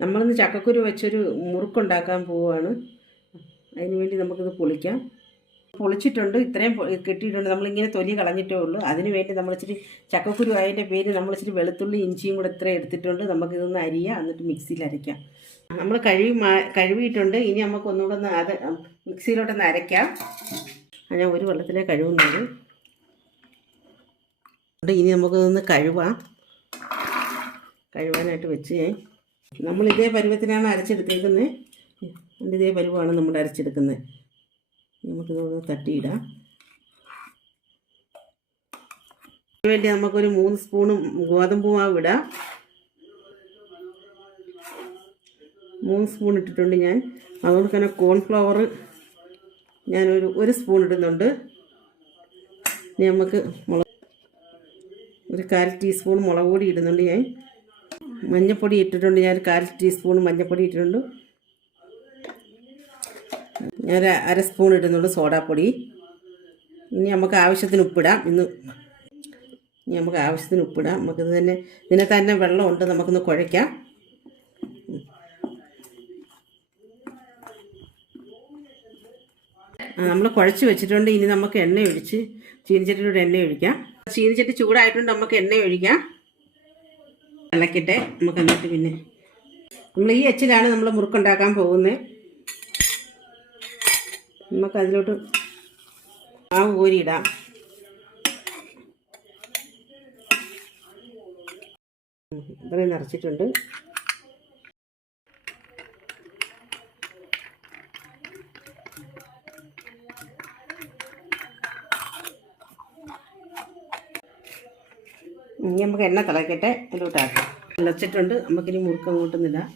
നമ്മളിന്ന് ചക്കക്കുരു വെച്ചൊരു മുറുക്കുണ്ടാക്കാൻ പോവുകയാണ് അതിന് വേണ്ടി നമുക്കിത് പൊളിക്കാം. പൊളിച്ചിട്ടുണ്ട്. ഇത്രയും കെട്ടിയിട്ടുണ്ട്. നമ്മളിങ്ങനെ തൊലി കളഞ്ഞിട്ടേ ഉള്ളൂ. അതിന് വേണ്ടി നമ്മൾ ഇച്ചിരി ചക്കക്കുരു അതിന്റെ പേര് നമ്മൾ ഇച്ചിരി വെളുത്തുള്ളി ഇഞ്ചിയും കൂടെ ഇത്ര എടുത്തിട്ടുണ്ട്. നമുക്കിതൊന്ന് അരിയാം. എന്നിട്ട് മിക്സിയിൽ അരയ്ക്കാം. നമ്മൾ കഴുകി കഴുകിയിട്ടുണ്ട്. ഇനി നമുക്ക് ഒന്നുകൂടെ ഒന്ന് അത് മിക്സിയിലോട്ടൊന്ന് അരയ്ക്കാം. ഞാൻ ഒരു വെള്ളത്തിലേ കഴുകുന്നുള്ളൂ. ഇനി നമുക്കിതൊന്ന് കഴുവാം. കഴുവാനായിട്ട് വെച്ച് ഞാൻ നമ്മൾ ഇതേ പരുവത്തിനാണ് അരച്ചെടുത്തേക്കുന്നത്. അതിന്റെ ഇതേ പരുവമാണ് നമ്മൾ അരച്ചെടുക്കുന്നത്. നമുക്കിതൊന്ന് തട്ടിയിടാം. വേണ്ടി നമുക്കൊരു മൂന്ന് സ്പൂണും ഗോതമ്പ് മാവ് ഇടാം. മൂന്ന് സ്പൂൺ ഇട്ടിട്ടുണ്ട് ഞാൻ. അതുകൊണ്ട് തന്നെ കോൺഫ്ലവർ ഞാനൊരു ഒരു സ്പൂൺ ഇടുന്നുണ്ട്. ഇനി നമുക്ക് മുളക് ഒരു കാൽ ടീസ്പൂൺ മുളക് പൊടി ഇടുന്നുണ്ട് ഞാൻ. മഞ്ഞൾപ്പൊടി ഇട്ടിട്ടുണ്ട്. ഞാൻ കാൽ ടീസ്പൂൺ മഞ്ഞൾപ്പൊടി ഇട്ടിട്ടുണ്ട്. ഞാൻ അര സ്പൂൺ ഇടുന്നുള്ളൂ സോഡാപ്പൊടി. ഇനി നമുക്ക് ആവശ്യത്തിന് ഉപ്പിടാം. ഇന്ന് ഇനി നമുക്ക് ആവശ്യത്തിന് ഉപ്പിടാം. നമുക്കിത് തന്നെ ഇതിനെ തന്നെ വെള്ളമുണ്ട് നമുക്കൊന്ന് കുഴയ്ക്കാം. നമ്മൾ കുഴച്ച് വെച്ചിട്ടുണ്ട്. ഇനി നമുക്ക് എണ്ണ ഒഴിച്ച് ചീനിച്ചട്ടിയുടെ എണ്ണ ഒഴിക്കാം. ചീനിച്ചട്ടി ചൂടായിട്ടുണ്ട്. നമുക്ക് എണ്ണ ഒഴിക്കാം. ഇളക്കിട്ടെ നമുക്ക് എന്നിട്ട് പിന്നെ. നമ്മൾ ഈ എച്ചിലാണ് നമ്മൾ മുറുക്കുണ്ടാക്കാൻ പോകുന്നത് നമുക്ക് അതിലോട്ട് മാവ് ഉം, ഇത്രയും നിറച്ചിട്ടുണ്ട്. ഇനി നമുക്ക് എണ്ണ തിളക്കട്ടെ അതിലോട്ടാക്കാം തിളച്ചിട്ടുണ്ട്. നമുക്കിനി മുറുക്ക് ഇടാം.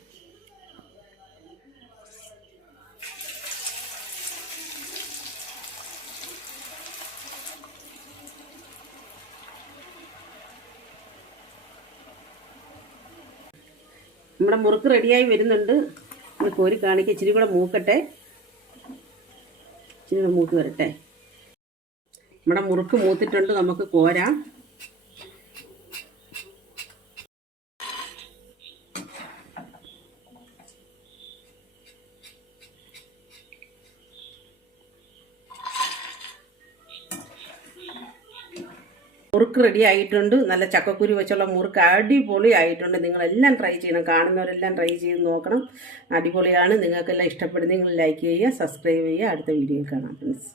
നമ്മുടെ മുറുക്ക് റെഡിയായി വരുന്നുണ്ട്. നമ്മൾ കോരി കാണിക്കുക ഇച്ചിരി കൂടെ മൂക്കട്ടെ. ഇച്ചിരി കൂടെ മൂക്ക് വരട്ടെ. നമ്മുടെ മുറുക്ക് മൂത്തിട്ടുണ്ട്. നമുക്ക് കോരാം. മുറുക്ക് റെഡി ആയിട്ടുണ്ട്. നല്ല ചക്കക്കുരു വെച്ചുള്ള മുറുക്ക് അടിപൊളി ആയിട്ടുണ്ട് നിങ്ങളെല്ലാം ട്രൈ ചെയ്യണം. കാണുന്നവരെല്ലാം ട്രൈ ചെയ്ത് നോക്കണം. അടിപൊളിയാണ്. നിങ്ങൾക്കെല്ലാം ഇഷ്ടപ്പെടുന്ന നിങ്ങൾ ലൈക്ക് ചെയ്യുക സബ്സ്ക്രൈബ് ചെയ്യുക. അടുത്ത വീഡിയോ കാണാം ഫ്രണ്ട്സ്